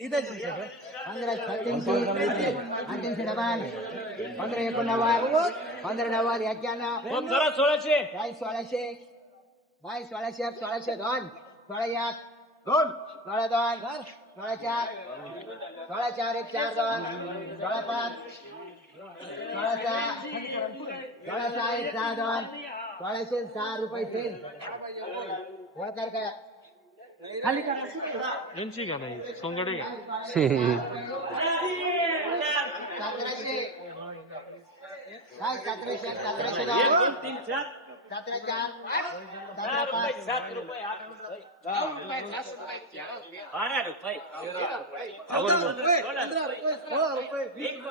पंधरा अठ्ठ्याऐंशी डबल पंधरा एकोणनव्वद पंधरा नव्वद एक्क्याण्णव सोळाशे बावीस सोळाशे बावीस सोळाशे सोळाशे दोन सोळा एक दोन सोळा दोन सोळा चार। सोळा चार एक चार दोन सोळा पाच। सोळा सहा सोळा सहा एक सहा दोन सोळाशे सहा रुपये सेल। ओळखाल काय यांची का नाही? सोंगडे रुपये बारा रुपये एक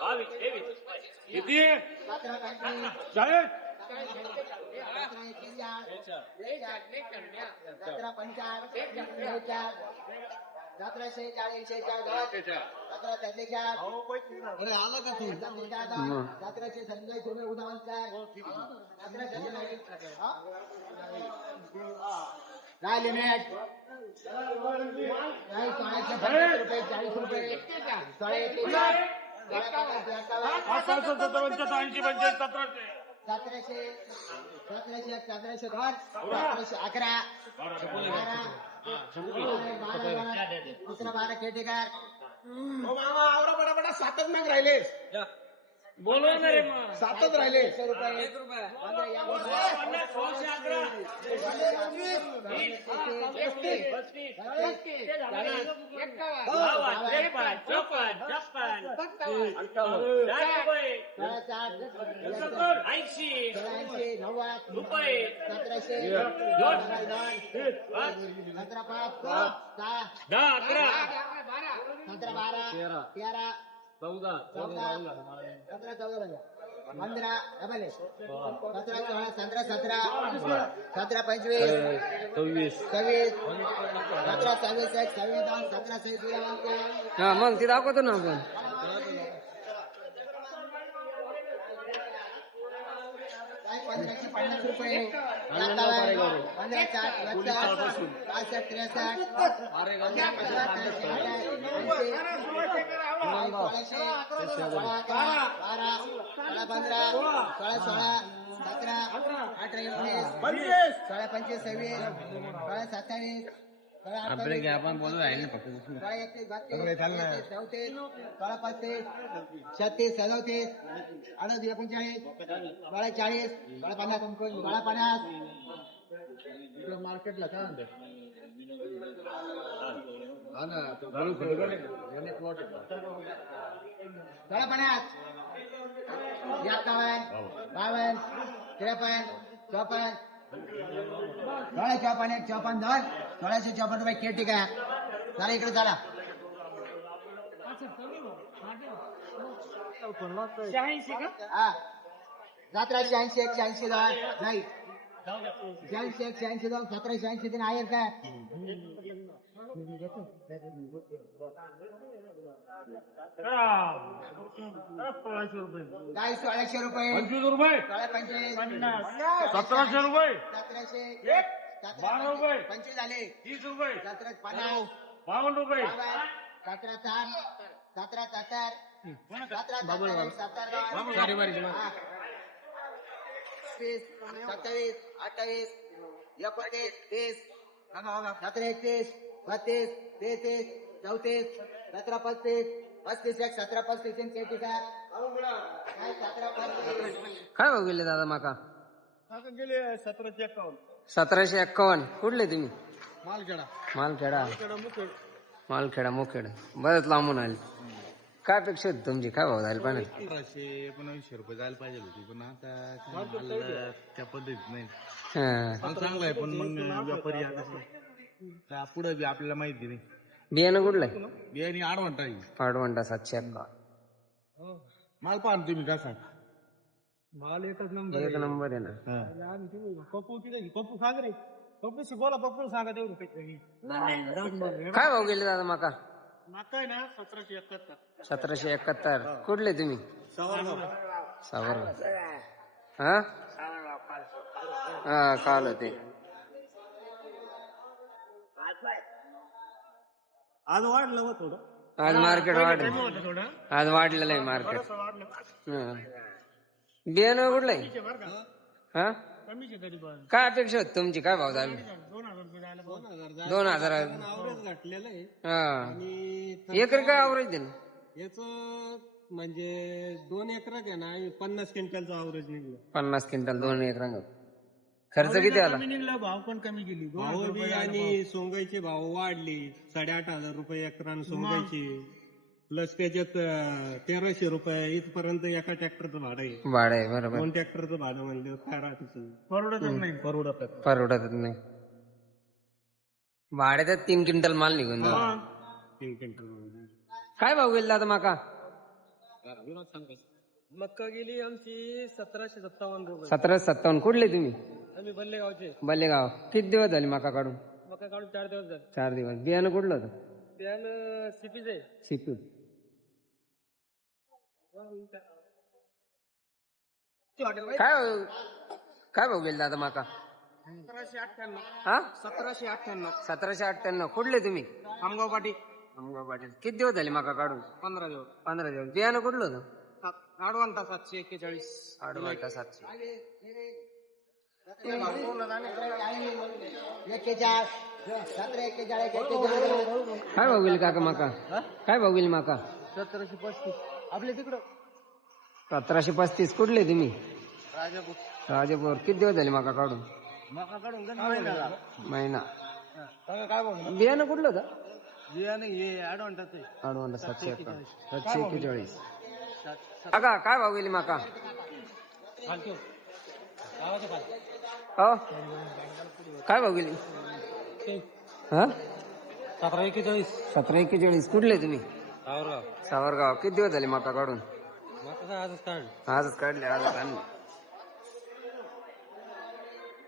बावीस तेवीस. किती सतरा पंचवीस चाळीस सतरा पंचाळीस सतराशे चाळीस सतरा सत्तेचाळ सतराशे संजय तुम्ही उदाहरण काय लिमिट नाही सोळाशे पन्नास रुपये चाळीस रुपये। सोळा एकेचाळीस सतरा ऐंशी पंचाळीस सतराशे सतराशे सतराशे दोन सतराशे अकरा बारा बारा दुसरा बारा केटेकार सातच मग राहिले बोलवा ना रे मग. सातच राहिले. एकशे रुपये. पन्नास सोळाशे अकरा बावन्न, त्रेपन्न, चोपन्न, छप्पन्न, साठ रुपये, ऐंशी ऐंशी नव्वद रुपये सतराशे सतरा पाच सहा दहा अकरा. सतरा बारा. तेरा. चौदा सतरा चौदा झाल्या. पंधरा डबल. सतरा सोळा सतरा सतरा सतरा पंचवीस सव्वीस सव्वीस सतरा सव्वीस एक सव्वीस दोन सतरा सव्वीस दोन हा मग ते दाखवतो ना आपण काय पंधराशे पन्नास रुपये पंधरा साठ पासष्ट त्रेसष्ट सोळा बारा पंधरा सोळा सोळा सतरा अठरा एकोणीस सोळा पंचवीस सव्वीस सोळा सत्तावीस आपण बोलू राहिले फक्त एकतीस चौतीस सोळा पस्तीस छत्तीस सदोतीस अडत एकोणचाळीस सोळा चाळीस सोळा पन्नास सोळा पन्नास मार्केटला काय म्हणते सोळा पन्नास एकावन्न बावन्न त्रेपन्न चौपन्न सोळा चौपन्न एक चौपन्न दोन सोळाशे चौपन्न रुपये केटी का। चला इकडे चला हा। सतराशे ऐंशी एकशे ऐंशी दोन नाही। शहाऐंशी एकशे ऐंशी दोन सतराशे ऐंशी तीन आहे काय सोळाशे रुपये काय सोळाशे रुपये. पंचवीस रुपये. सोळा पंचवीस. सतराशे रुपये. सतराशे. एक. सतरा बारा रुपये. पंचवीस झाले. तीस रुपये. सतरा पन्नास. बावन्न रुपये. सतरा साठ सतरा सत्तावीस. अठ्ठावीस. एकोणतीस. तीस. सतरा एकतीस बत्तीस तेहतीस चौतीस सतरा पस्तीस पस्तीस एक सतरा पस्तीस तीन तेहतीस काय सतरा पस्तीस? काय भाऊ गेले दादा माका? गेले सतराशे एकावन्न. सतराशे एक्कावन्न कुठले तुम्ही? मालखेडा. मालखेडा. मालखेडा मोखेड. बरंच लांबून आले. काय अपेक्षा होती तुमची? काय भाव झाले पाहिजे पंधराशे एकोणावीसशे रुपये जायला पाहिजे होती पण आता काय त्या पद्धतीत नाही. हा. माल चांगला आहे पण मग व्यापारी आता काय पुढे बी आपल्याला माहिती नाही बियाणं कुठलं? आहे बियाणी आडवंटा आहे. पाडवंटा सातशे एक्कावन्न माल पहा ना तुम्ही कसा माल एकच नंबर एक नंबर आहे ना. पप्पू तिथे पप्पू सांग रे. पप्पूशी बोला पप्पू सांगा तेवढं काही काय भाव गेले दादा माका? माका आहे ना सतराशे एकाहत्तर. सतराशे एकाहत्तर. कुठले तुम्ही? सावरगाव. हा? हा काल ते आज वाढलं हो थोडं. आज मार्केट वाढलं. थोडं. आज वाढलेलं आहे मार्केट वाढलं. बियाणं कुठलं आहे? कमीचे बरं का? हा? कमीच आहे तरी पण. काय अपेक्षा होती तुमची? काय भाव झाली दोन हजार रुपये जायला पाहिजे. दोन हजार आवरेज घातलेलं आहे. हा. आणि एकर काय आवरेज दिलं याच म्हणजे दोन एकरात आहे ना पन्नास क्विंटलचं आवरेज निघलं. पन्नास क्विंटल दोन एकरांग खर्च किती आला? कमी निघला भाव पण कमी गेली दोन भाव बी रुपये आणि सोंगाईचे भाव वाढले. साडेआठ हजार रुपये एकरान सोंगाईचे. प्लस त्याच्यात अं, तेराशे रुपये इथपर्यंत एका ट्रॅक्टरचं भाडं आहे. भाडं आहे बरोबर. दोन ट्रॅक्टरचं भाडं म्हणलं काय राहतं परवडतच नाही. परवडत परवडतच नाही. भाड्यात तीन क्विंटल माल निघून जातो. तीन क्विंटल काय भाव गेला आता माका? मक्का गेली आमची सतराशे सत्तावन्न रुपये. सतरा सत्तावन्न. कुठले तुम्ही? आम्ही बल्लेगावचे. बल्लेगाव. किती दिवस झाले माका काढून मक्का काढून चार दिवस झाले. चार दिवस. बियाणं कुठलं होतं? त्यानं सीपीच आहे. सीपी. काय भाव- काय भाव गेला आता माका? सतराशे अठ्ठ्याण्णव. हा? सतराशे अठ्ठ्याण्णव. सतराशे अठ्ठ्याण्णव. कुठले तुम्ही? आमगाव पाटी अमगाव पाटील. किती दिवस झाले माका काढून? पंधरा दिवस. पंधरा दिवस. बियाणं कुठलं होतं? आडवांता सातशे एक्केचाळीस. आडवाटा सातशे एक्केचाळीस सतरा एक्केचाळीस एक्केचाळीस काय गेली काका माका? काय भाव गेली माका? सतराशे पस्तीस. आपल्या तिकडं? सतराशे पस्तीस. कुठले तुम्ही? राजापूर. राजापूर. किती दिवस झाले माका काढून? मका काढून महिना काय बियाणं कुठलं होतं? बियाणं हे ॲडवांटाच आहे. आडवांडा सातशे सातशे एक्केचाळीस काका काय भाव गेली माका? हो. काय भाव गेली? हा? सतरा एक्केचाळीस सतरा एक्केचाळीस कुठले तुम्ही? सावरगाव. सावरगाव. किती दिवस झाले माका काढून? आजच काढ आजच काढले आजच आणले.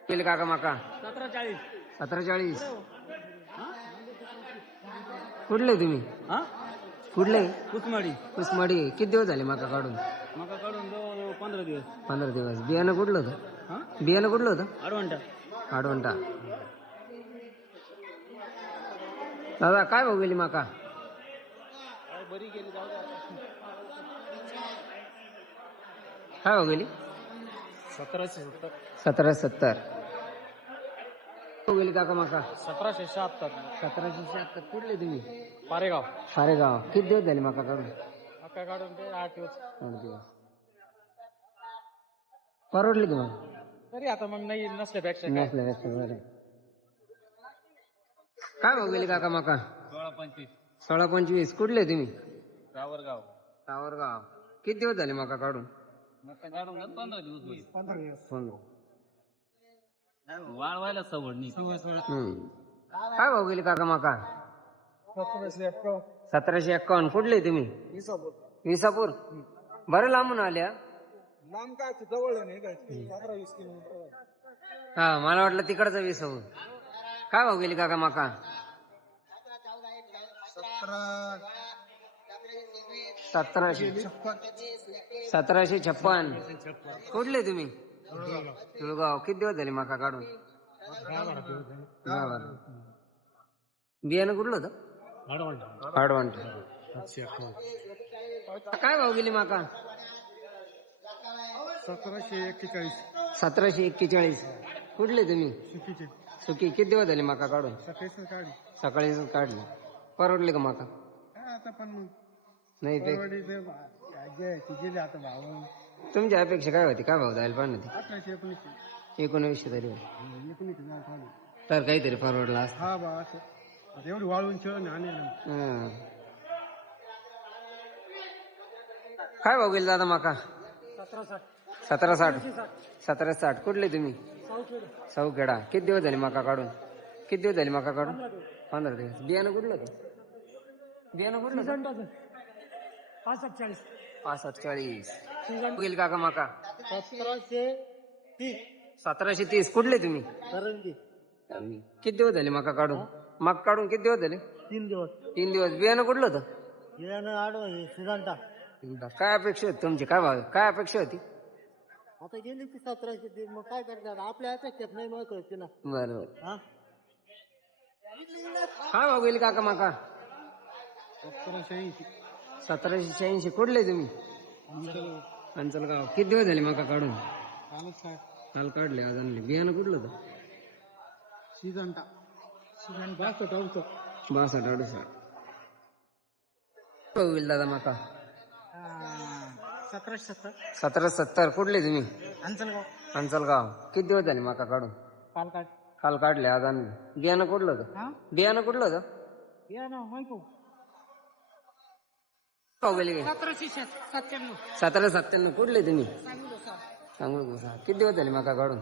गेले काका माका? सतरा चाळीस सतरा चाळीस कुठले तुम्ही? कुठले? कुचमाडी उस्माडी किती दिवस झाले माका काढून? मका काढून पंधरा दिवस. पंधरा दिवस. बियाणं कुठलं होतं? बियाणं कुठलं होतं? आडवांटा. आडवंटा. दादा काय भाऊ गेली माका? बरी गेली जाऊ काय भाऊ गेली? सतराशे सत्तर. सतरा सत्तर. भाऊ गेली काका माका? सतराशे शहात्तर. सतराशे शहात्तर. कुठले तुम्ही? पारेगाव. सारेगाव किती दिवस झाले माका काढून? मका काढून ते आठ दिवस. आठ दिवस. परवडले की मग तरी आता मग नाही नसल्यापेक्षा नसल्यापेक्षा बरं. काय भाऊ गेली काका माका? सोळा पंचवीस. सोळा पंचवीस. कुठले तुम्ही? सावरगाव. सावरगाव. किती दिवस झाले माका काढून? मका काढून पंधरा दिवस होईल. पंधरा. वाळवायला सवड नाही. हम्म. काय भाऊ गेली काका माका? सतराशे एक्कावन्न. कुठले तुम्ही? विसापूर. बरं लांबून आल्या. लांब काय जवळ नाही काय? पंधरा वीस किलोमीटर हा मला वाटलं तिकडचा विसापूर काय भाऊ गेली काका माका? सतराशे. सतराशे छप्पन. कुठले तुम्ही? तुळगाव. किती दिवस झाले माका काढून. बियाणं कुठलं होतं? आडवांट काय भाव गेली माका? सतराशे एक्केचाळीस. सतराशे एक्केचाळीस. कुठले तुम्ही? चुकीचे सुकी. किती दिवस झाले माका काढून? सकाळी काढली. सकाळी काढले. परवडले का माका? आता पण नाही ते परवडी ते घ्यायची गेली आता भाव तुमची अपेक्षा काय होती? काय भाव जायला पाहिजे होती अठराशे एकोणीसशे. एकोणवीसशे तरी. एकोणीसशे काढली तर काहीतरी परवडला असत. हा बा असं. आता एवढी वाळून आणेल काय भाव गेले दादा माका? सतरा साठ सतरा साठ सतरा साठ कुठले तुम्ही? सौखेडा किती दिवस झाले माका काढून? किती दिवस झाले माका काढून? पंधरा दिवस. बियाणं कुठलं होतं बियाणं कुठलं? पाच चाळीस. पासष्ट चाळीस. गेली काका माका? सतराशे तीस. सतराशे तीस. कुठले तुम्ही? किती दिवस झाले माका काढून? मका काढून किती दिवस झाले? तीन दिवस. तीन दिवस. बियाणं कुठलं होतं? यानं आडव सिद्धांता काय अपेक्षा होती तुमची? काय भाव काय अपेक्षा होती? आता गेली की सतराशे तीन मग काय करणार? आपल्या अपेक्षेत नाही महत्वाची ना. बरं बरं. हा? काय भाव गेली काका माका? सतराशे ऐंशी. सतराशे शहाऐंशी. कुठले तुम्ही? अंचलगाव. किती दिवस झाले मका काढून? काल काढले आज आणले. बियाणं कुठलं होतं? सिजंटा. सिजंटा. बासष्ट अडुसष्ट. बासष्ट अडुसष्ट. होईल दादा मका. सतराशे सत्तर सतरा सत्तर. कुठले तुम्ही? अंचलगाव. अंचलगाव. किती दिवस झाले मका काढून? पालकाट काल काढले आज आणले. बियाणं कुठलं होतं? हा? बियाणं कुठलं होतं? या ना माहिती हो गेले काय? सतराशे सत्त्याण्णव. सतरा सत्त्याण्णव. कुठले तुम्ही? सांगू किती दिवस झाले मका काढून?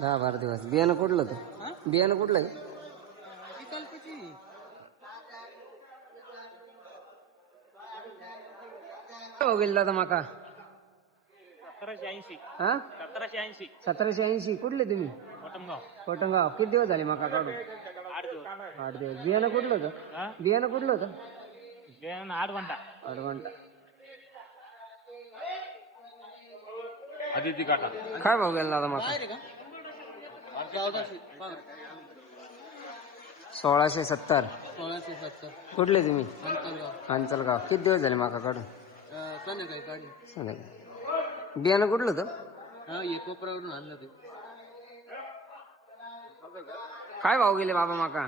दहा बारा दिवस. बियाणं कुठलं होतं? बियाणं कुठलं आहे? हो गेले दादा मका? सतराशे ऐंशी. हा? सतराशे ऐंशी. सतराशे ऐंशी. कुठले तुम्ही? कोटमगाव. कोटंगाव किती दिवस झाले मका काढून? आठ दिवस. आठ दिवस. बियाणं कुठलं होतं? हा? बियाणं कुठलं होतं? बेन आठ घंटा. आठ घंटा. आदिती काटा काय भाव गेला दादा मका? सोळाशे सत्तर. सोळाशे सत्तर. कुठले तुम्ही? अंतरगाव अंचलगाव किती दिवस झाले माका काढून? संध्याकाळी काढली? संध्याकाळी बियाणं कुठलं होतं? हा हे कोपऱ्यावरून आणलं ते. काय भाव गेले बाबा माका?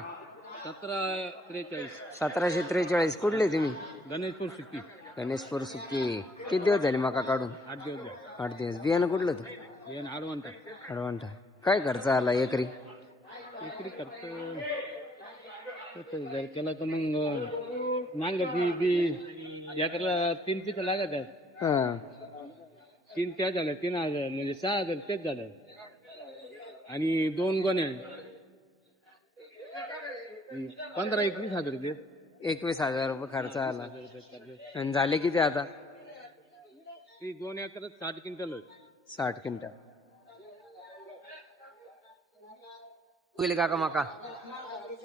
सतरा त्रेचाळीस. सतराशे त्रेचाळीस. कुठले तुम्ही? गणेशपूर सुट्टी. गणेशपूर सुक्की किती दिवस झाले माका काढून? आठ दिवस झाले. आठ दिवस. बियाणं कुठलं होतं? बेन आठ घंटा अडवंटा काय खर्च आला एकरी? इकडे खर्च? केला तर मग नांगरती बी यात्रेला तीन पिथं लागत आहेत. हा. तीन त्या झाल्या तीन हजार म्हणजे सहा हजार तेच झालं. आणि दोन गोण्या पंधरा एकवीस हजार रुपये. एकवीस हजार रुपये खर्च आला. आणि झाले किती आता? ती दोन एकरात साठ क्विंटल. साठ क्विंटल. गेले काका माका?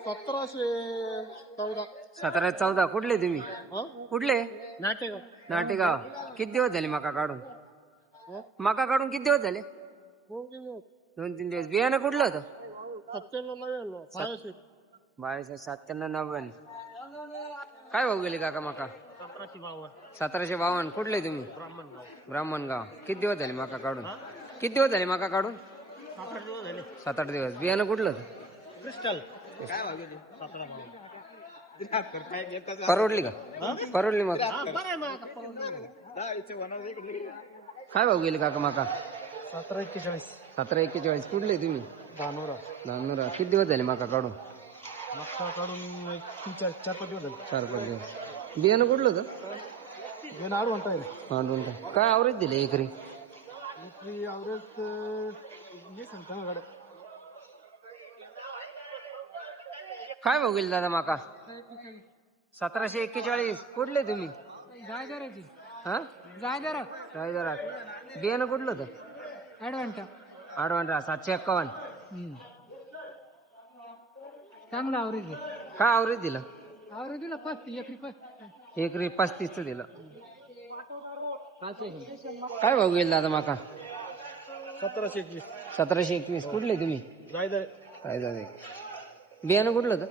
सतराशे चौदा. सतरा चौदा. कुठले तुम्ही? कुठले? नाटेगाव. नाटेगाव. किती दिवस झाले मका काढून? मका काढून किती दिवस झाले? दोन तीन दिवस. बियाणं कुठलं होतं? बावीस सत्त्याण्णव नव्याण्णव. काय भाऊ गेले काका मका? सतराशे बावन्न. सतराशे बावन्न. कुठले तुम्ही? ब्राह्मणगाव. किती दिवस झाले मका काढून? किती दिवस झाले मका काढून? अकरा दिवस झाले. सात आठ दिवस. बियाणं कुठलं होतं? क्रिस्टल. परवडली का? परवडली मग. काय भाऊ गेले काका मका? सतरा एक्केचाळीस. सतरा एक्केचाळीस. कुठले तुम्ही? धानोरा. धानोरा. किती दिवस झाले मका काढून? काढून तीन चार चार पाच दिवस झाले. चार पाच दिवस. बियाणं कुठलं होतं? येईल हा दोन काय काय आवरेज दिले एकरी? ॲव्हरेज हे सांगता ना गाड्या. काय भाऊ गेले दादा माका? सतराशे एक्केचाळीस. कुठले तुम्ही? जायदाराची. हा? जायदारा बियाणं कुठलं होतं? घंटा आडवांड्रा सातशे एक्कावन्न. चांगला ॲव्हरेज काय आवरेज दिलं? ॲव्हरेज दिला पस्तीस एकरी पस्तीस. एकरी पस्तीसचं दिलं. काय भाऊ गेले दादा माका? सतराशे एकवीस. सतराशे एकवीस. कुठले तुम्ही? जायदार रायदार बियाणं कुठलं होतं?